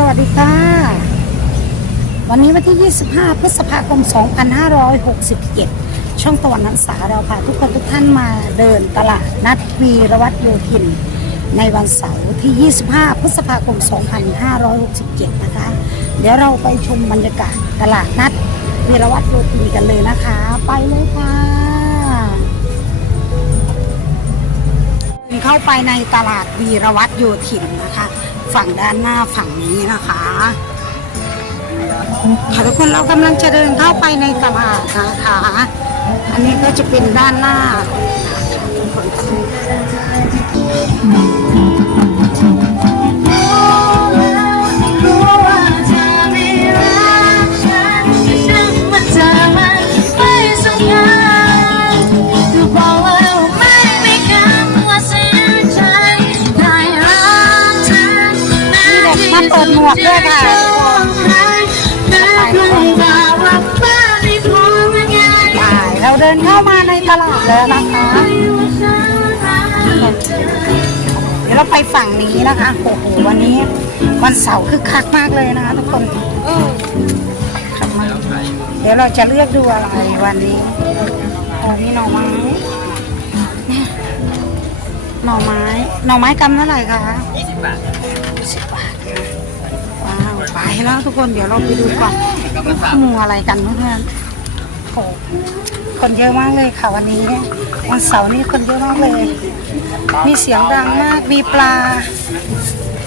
สวัสดีค่ะ วันนี้วันที่ 25 พฤษภาคม 2567 ช่องตะวันนันสาเราพาทุกคนทุกท่านมาเดินตลาดนัดวีรวัตรโยธิน ในวันเสาร์ที่ 25 พฤษภาคม 2567 นะคะ เดี๋ยวเราไปชมบรรยากาศตลาดนัดวีรวัตรโยธินกันเลยนะคะ ไปเลยค่ะเข้าไปในตลาดวีรวัตรโยธินนะคะ ฝั่งด้านหน้าฝั่งนี้นะคะค่ะทุกคนเรากำลังจะเดินเข้าไปในตลาดนะคะ อันนี้ก็จะเป็นด้านหน้าทุกคน เราเดินเข้ามาในตลาดแล้วนะคะเดี๋ยวเราไปฝั่งนี้นะคะโอ้โหวันนี้วันเสาร์คือคักมากเลยนะคะทุกคนเดี๋ยวเราจะเลือกดูอะไรวันนี้โอ้มีหน่อไม้หน่อไม้ หน่อไม้กำเท่าไหร่คะยี่สิบบาทสิบบาท ไปแล้วทุกคนเดี๋ยวเราไปดูก่อนหมูอะไรกันเพื่อนๆโอ้คนเยอะมากเลยค่ะวันนี้วันเสาร์นี้คนเยอะมากเลย มีเสียงดังมากมีปลา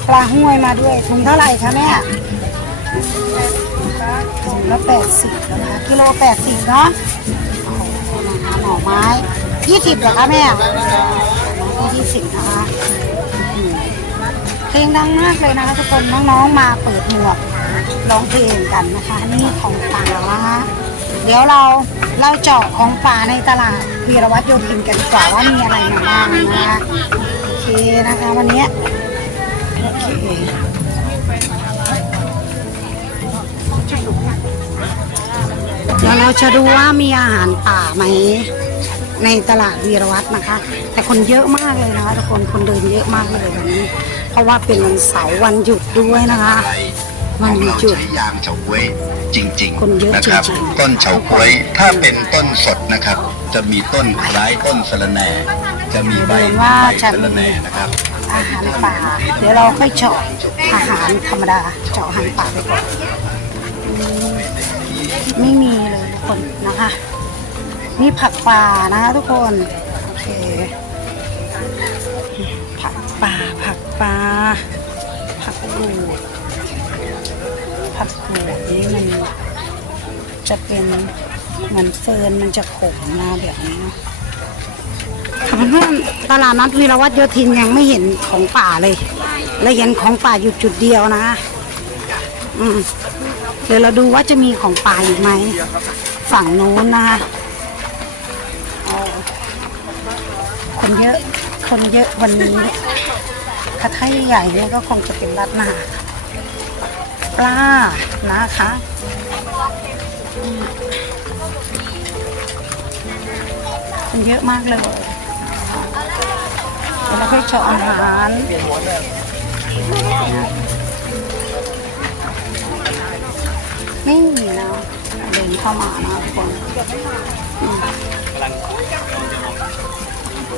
ปลาห้วยมาด้วยถุงเท่าไหร่คะแม่ถุงละแปดสิบนะคะกิโลแปดสิบเนาะโอ้โหนะคะหน่อไม้ยี่สิบเหรอคะแม่ยี่สิบนะคะอืม เพลงดังมากเลยนะคะทุกคนน้องๆมาเปิดหมวกร้องเพลงกันนะคะนี่ของป่านะคะเดี๋ยวเราเราเจาะของป่าในตลาดวีรวัตรโยธินกันดีกว่าว่ามีอะไรมาบ้างนะคะโอเคนะคะวันนี้โอเคเดี๋ยวเราจะดูว่ามีอาหารป่าไหม ในตลาดวีรวัตนะคะ แต่คนเยอะมากเลยนะคะทุกคนคนเดินเยอะมากเลยวันนี้ เพราะว่าเป็นวันเสาร์วันหยุดด้วยนะคะวันเราหยุดใช้ยางเฉาก๊วยจริงคนเยอะๆนะครับจริงๆต้นเฉาก๊วยถ้าเป็นต้นสดนะครับ จะมีต้นคล้ายต้นสะระแหน่จะมีใบเห็นว่าใบจะสะระมีแหน่นะครับอาหารป่า เดี๋ยวเราค่อยเจาะอาหารธรรมดาเจาะอาหารป่าไปก่อนอืมไม่มีเลยทุกคนนะคะ นี่ผักป่านะคะทุกคน โอเค ผักป่า ผักป่า ผักกูดผักกูดนี่มันจะเป็นเหมือนเฟิร์นมันจะขมมาแบบนี้เนาะเพื่อนๆตลาดนัดวีรวัตรโยธินยังไม่เห็นของป่าเลยและเห็นของป่าอยู่จุดเดียวนะอืมเดี๋ยวเราดูว่าจะมีของป่าอีกไหมฝั่งโน้นนะคะ คนเยอะ คนเยอะวันนี้ถ้าไทยใหญ่เนี่ยก็คงจะเป็นรัดหนาปลานะคะมคนเยอะมากเลยเดี๋ยวเราค่ออาหารไม่มีนะเดินเข้ามานะทุกคน อัน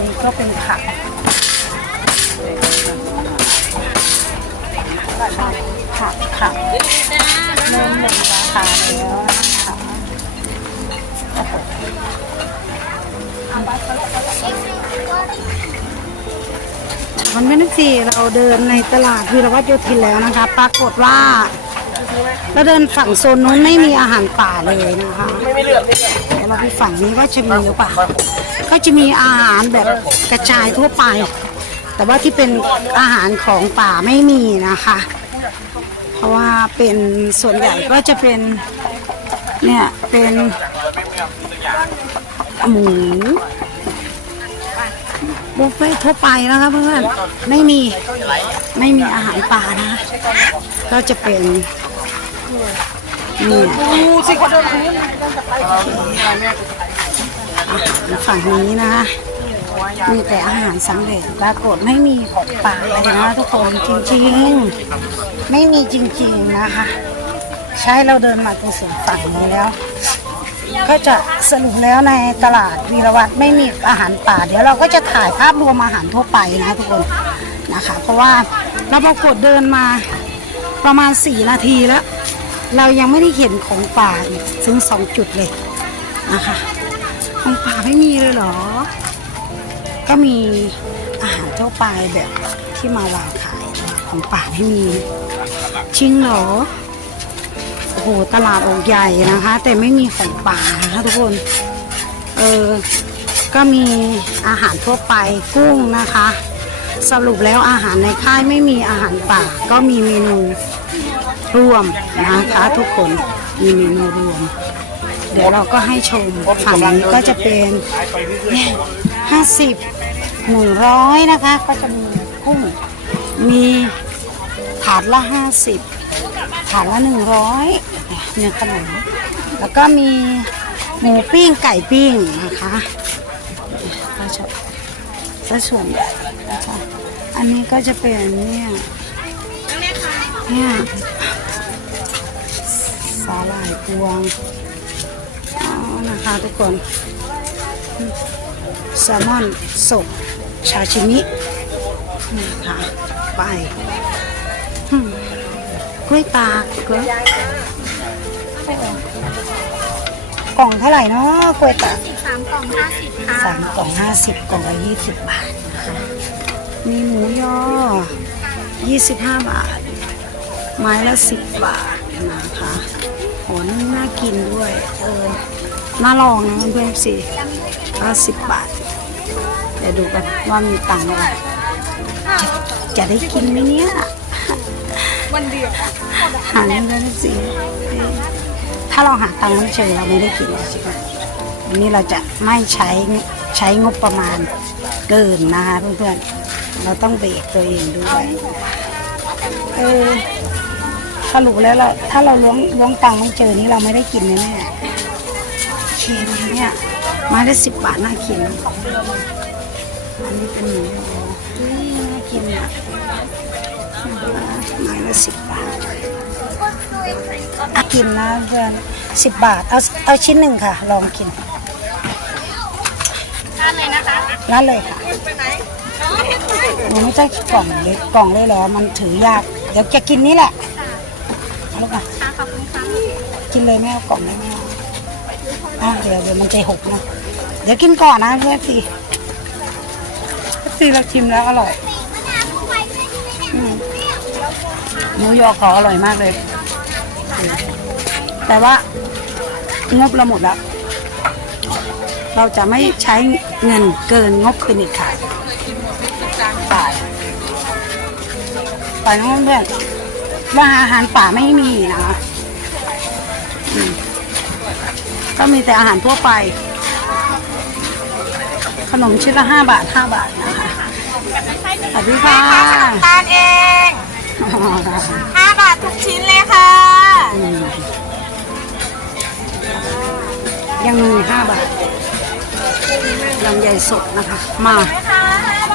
นี้ก็เป็นผักผักผักเริ่มลงราคาแล้วนะคะมันไม่นึกสิเราเดินในตลาดวีรวัตโยธินแล้วนะคะ ปรากฏว่าเราเดินฝั่งโซนนู้นไม่มีอาหารป่าเลยนะคะไม่เลือกเดี๋ยวเราไปฝั่งนี้ก็จะมีหรือเปล่าก็จะมีอาหารแบบกระจายทั่วไป แต่ว่าที่เป็นอาหารของป่าไม่มีนะคะ เพราะว่าเป็นส่วนใหญ่ก็จะเป็นเนี่ยเป็นหมู บุฟเฟ่ต์ทั่วไปนะคะเพื่อนไม่มีไม่มีอาหารป่านะ ก็จะเป็นนี่ดูสิคนเดินคืนอะฝั่งนี้นะคะมีแต่อาหารสำเร็จปรากฏไม่มีของป่าเลยนะทุกคนจริงๆ ไม่มีจริงๆนะคะ ใช่เราเดินมาตรงสวนฝั่งนี้แล้ว ก็จะสรุปแล้วในตลาดวีรวัตรไม่มีอาหารป่า เดี๋ยวเราก็จะถ่ายภาพรวมอาหารทั่วไปนะทุกคนนะคะ เพราะว่าเราปรากฏเดินมาประมาณ 4 นาทีแล้ว เรายังไม่ได้เห็นของป่าอีกถึง2จุดเลยนะคะของป่าไม่มีเลยเหรอ ก็มีอาหารทั่วไปแบบที่มาวางขายของป่าไม่มีจริงเหรอ โอ้โหตลาดอกใหญ่นะคะ แต่ไม่มีของป่านะคะทุกคน เออ ก็มีอาหารทั่วไปกุ้งนะคะ สรุปแล้วอาหารในค่ายไม่มีอาหารป่า ก็มีเมนูรวมนะคะทุกคนมีเมนูรวม เดี๋ยวเราก็ให้ชมฝั่งนี้ก็จะเป็นห้าสิบหนึ่งร้อยนะคะ ก็จะมีกุ้งมีถาดละห้าสิบ ถาดละหนึ่งร้อยเนี่ยขนมแล้วก็มีหมูปิ้งไก่ปิ้งนะคะก็จะซะส่วนใหญ่นะคะอันนี้ก็จะเป็นเนี่ยเนี่ยสาหร่ายพวงนะคะทุกคนแซลมอนสดชาชิมินี่ค่ะไปอืม ล้วยตากกล้วยกล่องเท่าไหร่เนาะกล้วยตากสามกล่องห้าสิบค่ะสามกล่องห้าสิบกล่องละยี่สิบบาทนะคะมีหมูยอยี่สิบห้าบาท ไม้ละสิบบาทนะคะโหนี่น่ากินด้วย เออ น่าลองนะเพื่อนๆสิละสิบบาท เดี๋ยวดูกันว่ามีตังค์อะไรจะจะได้กินไหมเนี่ยวันเดียว หาเงินได้สิถ้าเราหาตังค์ไม่เจอเราไม่ได้กินเลยใช่ไหมวันนี้เราจะไม่ใช้ใช้งบประมาณเกินนะคะเพื่อนๆ เราต้องเบรกตัวเองด้วยเออสรุปแล้วเราถ้าเราล้วงล้วงตังค์ไม่เจอนี่เราไม่ได้กินแน่ๆโอเคเนี่ยมาได้สิบบาทน่ากินนอันนี้เป็นหมูยอเฮ้ยน่ากินอะ ไม้ละสิบบาทกินนะเพื่อนสิบบาท เอาเอาชิ้นหนึ่งค่ะ ลองกินทานเลยนะคะนั่นเลยค่ะไปไหนหนูไม่ใช่กล่องเล็กกล่องเลยเหรอ มันถือยาก เดี๋ยวจะกินนี่แหละเอาลูกอะค่ะขอบคุณค่ะกินเลยไม่เอากล่องได้ไหมเอาอะเดี๋ยวเดี๋ยวมันจะหกนะ เดี๋ยวกินก่อนนะเพื่อนสิเพื่อนสิเราชิมแล้วอร่อย หมูยอขออร่อยมากเลย แต่ว่างบเราหมดแล้ว เราจะไม่ใช้เงินเกินงบเป็นอีกขาดตายไปน้องเพื่อนว่าอาหารป่าไม่มีนะคะก็มีแต่อาหารทั่วไป ขนมชิ้นละห้าบาทห้าบาทนะคะสวัสดีค่ะทานเอง ห้าบาททุกชิ้นเลยค่ะอืมยังมีห้าบาทลำไยสดนะคะ มา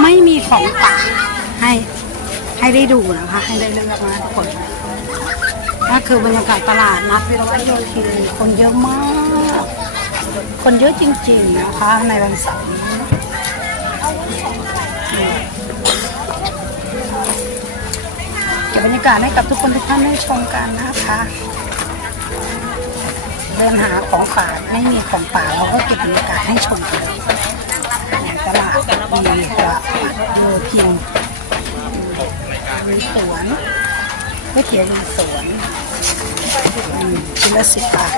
ไม่มีของป่าให้ให้ได้ดูนะคะ ให้ได้เลือกนะทุกคนนั่นคือบรรยากาศตลาดนัดวิรวัฒโยธินคนเยอะมาก คนเยอะจริงๆนะคะในวันเสาร์ รรยากาศให้กับทุกคนทุกท่านได้ชมกันนะคะเดินหาของป่าไม่มีของป่าเราก็เก็บบรรยากาศให้ชมกันอย่างตลาดดีกว่าโยธินมีสวนก๋วยเตี๋ยวมีสวนชิ้นละสิบบาท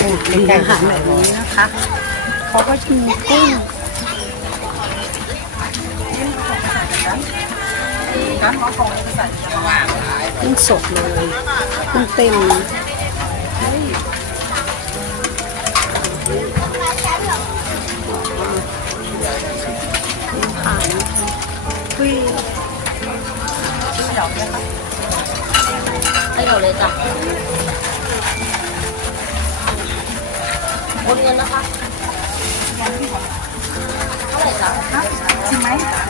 อืมเป็นอาหารแบบนี้นะคะเขาก็จะมีกุ้ง กุ้งสดเลยกุ้งเต็มผ่านนะคะคุยให้เราเลยจ้ะโอนเงินนะคะ ใช่ไหม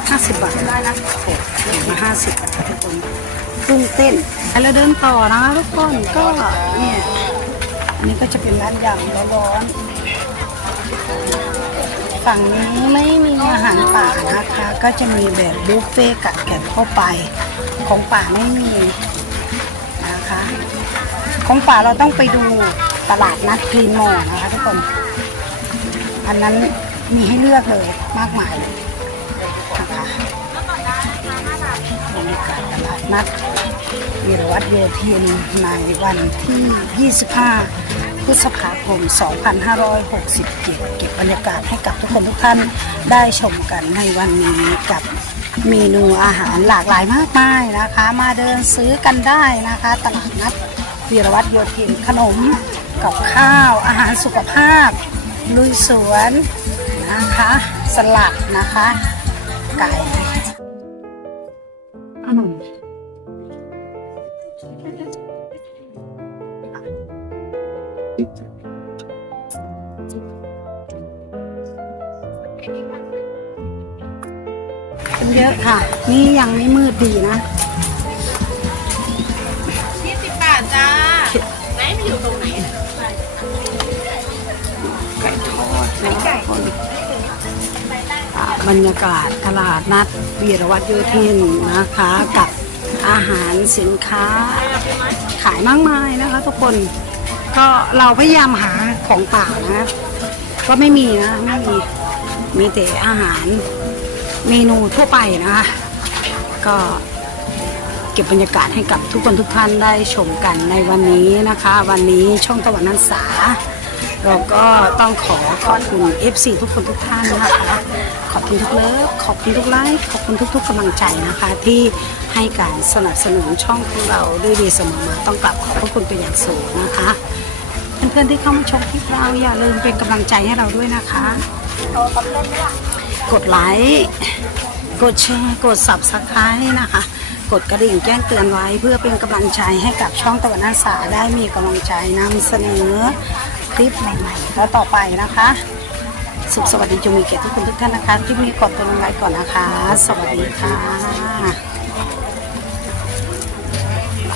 ห้าสิบบาทได้นะโอ้ถุงละห้าสิบบาททุกคนกุ้งเต้นแล้วเดินต่อนะคะทุกคนก็เนี่ยอันนี้ก็จะเป็นร้านยำร้อนๆฝั่งนี้ไม่มีอาหารป่านะคะ ก็จะมีแบบบุฟเฟ่ต์กับแกะเข้าไป ของป่าไม่มีนะคะ ของป่าเราต้องไปดูตลาดนัดกรีนมอลล์นะคะทุกคนอันนั้น มีให้เลือกเลยมากมายเลยนะคะบรรยากาศตลาดนัดวีรวัตรโยธินในวันที่ 25 พฤษภาคม 2567 เก็บบรรยากาศให้กับทุกคนทุกท่านได้ชมกันในวันนี้กับเมนูอาหารหลากหลายมากมายนะคะ มาเดินซื้อกันได้นะคะ ตลาดนัดวีรวัตรโยธินขนมกับข้าวอาหารสุขภาพลุยสวน นะคะ สลัดนะคะ ไก่อืมเป็นเยอะค่ะ นี่ยังไม่มืดดีนะ บรรยากาศตลาดนัดวีรวัตรโยธินนะคะ กับอาหารสินค้า ขายมากมายนะคะ ทุกคนก็เราพยายามหาของป่านะก็ไม่มีนะไม่มีมีแต่อาหารเมนูทั่วไปนะคะก็เก็บบรรยากาศให้กับทุกคนทุกท่านได้ชมกันในวันนี้นะคะ วันนี้ช่องตะวันนันสาเราก็ต้องขอขอบคุณ FC ทุกคนทุกท่านนะคะ อบคุณทุกเลิฟขอบคุณทุกไลค์ขอบคุณทุก ๆกำลังใจนะคะ ที่ให้การสนับสนุนช่องของเราด้วยดีเสมอมาต้องกลับขอบพระคุณเป็นอย่างสูงนะคะเพื่อนๆที่เข้ามาชมคลิปเราอย่าลืมเป็นกำลังใจให้เราด้วยนะคะ กดไลค์กดแชร์กด subscribe นะคะ กดกระดิ่งแจ้งเตือนไว้เพื่อเป็นกำลังใจให้กับช่องตะวันอาสาได้มีกำลังใจนำเสนอคลิปใหม่ๆแล้วต่อไปนะคะ สุขสวัสดีจงมีแก่ทุกคนทุกท่านนะคะคลิปนี้ขอตัวลงไลค์ก่อนนะคะ สวัสดีค่ะ